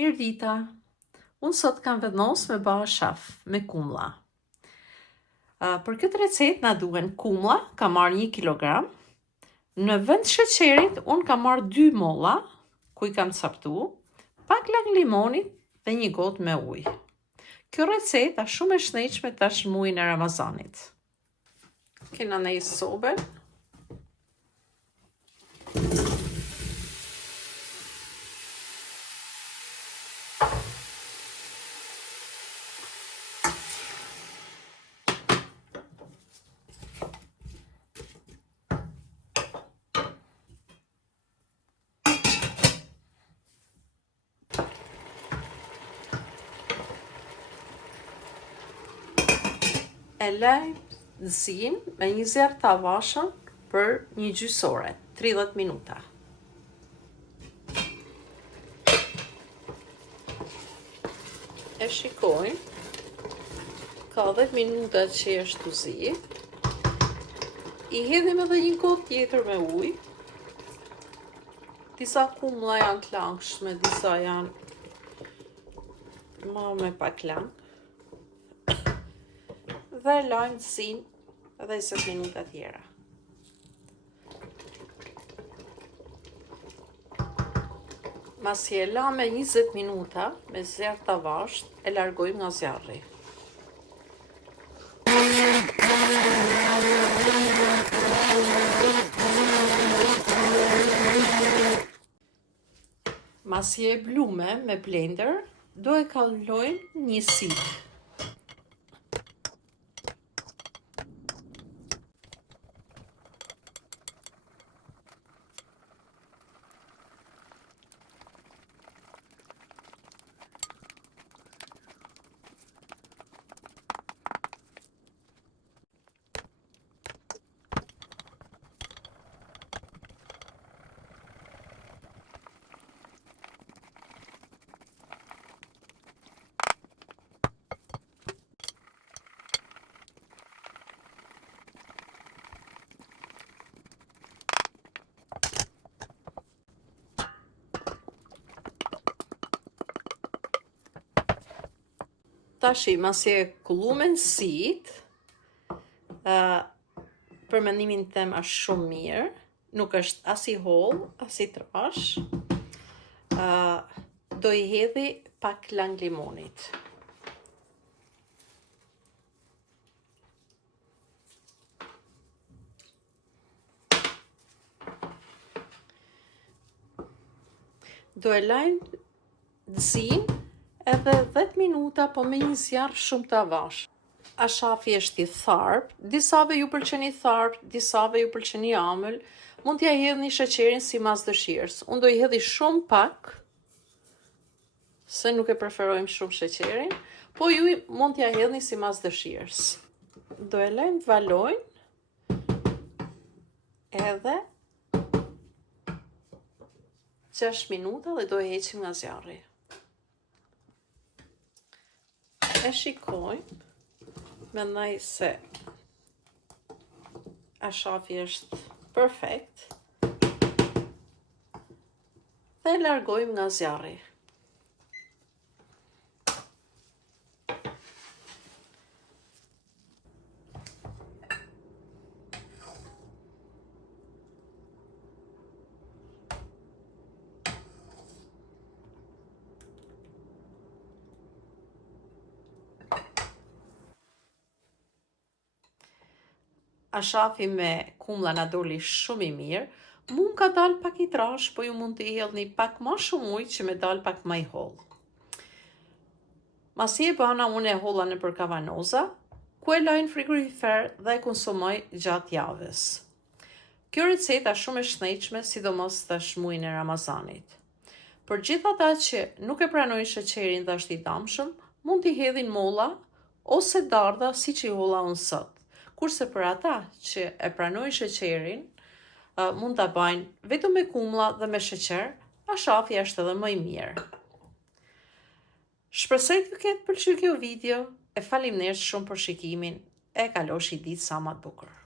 Mirëdita, unë sot kam vendosur me bëha shaf me kumlla. Për këtë recet na duhen kumlla, kam marrë 1 kilogram. Në vend sheqerit, unë kam marrë 2 molla, ku I kam caktuar, pak lang limonit dhe 1 gotë me ujë. Kjo recet është shumë e shnetshme tash në muajin e Ramazanit. Kena një sobe. E laj zin me një zjarr të avashëm për një gjysore, 30 minuta. E shikojnë, ka 10 minuta që është të zi. I hedhim edhe 1 gotë tjetër me ujë. Disa kumlla janë të langshme, disa janë më me pak lang. Dhe lajmë zin edhe 20 minuta tjera. Masi e la me 20 minuta me zjarr të avashtë, e largojmë nga zjarri. Masi e blume me blender, do e kallojmë një sik. Tashi, masi e kullumen sit, për mendimin tem është shumë mirë, nuk është as I holl, as I trash. Do I hedhi pak lang limonit. Do e lajmë zin edhe 10 minuta, po me një zjarr shumë të avashëm. Ashafi është I tharp, disave ju pëlqen I tharp, disave ju pëlqen I amël, mund t'ja hedhni sheqerin sipas dëshirës. Unë do I hedhi shumë pak, se nuk e preferojmë shumë sheqerin, po ju mund t'ja hedhni sipas dëshirës. Do e lejmë të valojnë edhe 6 minuta dhe do e heqim nga zjarri. E shikojmë, mendoj se ashafi është perfekt dhe e largojmë nga zjarri. Ashafi me kumlla na doli shumë I mirë, mund ka dal pak I trash, po ju mund të hedhni pak më shumë ujë që me dal pak më I holl. Masi e bëna unë e holla nëpër kavanoza, ku e laj në frigorifer dhe e konsumoj gjatë javës. Kjo receta shumë e shnetshme, sidomos tash muajin e Ramazanit. Për gjithë ata që nuk e pranojnë sheqerin dhe është I damshëm, mund t'i hedhin molla ose dardha siç I holla unë sot. Kurse për ata që e pranojnë sheqerin, mund ta bajnë vetëm me kumlla dhe me sheqer, ashafi është edhe më I mirë. Shpresoj t'ju ketë pëlqyer kjo video, e faleminderit shumë për shikimin, e kaloshi ditë sa më të bukur.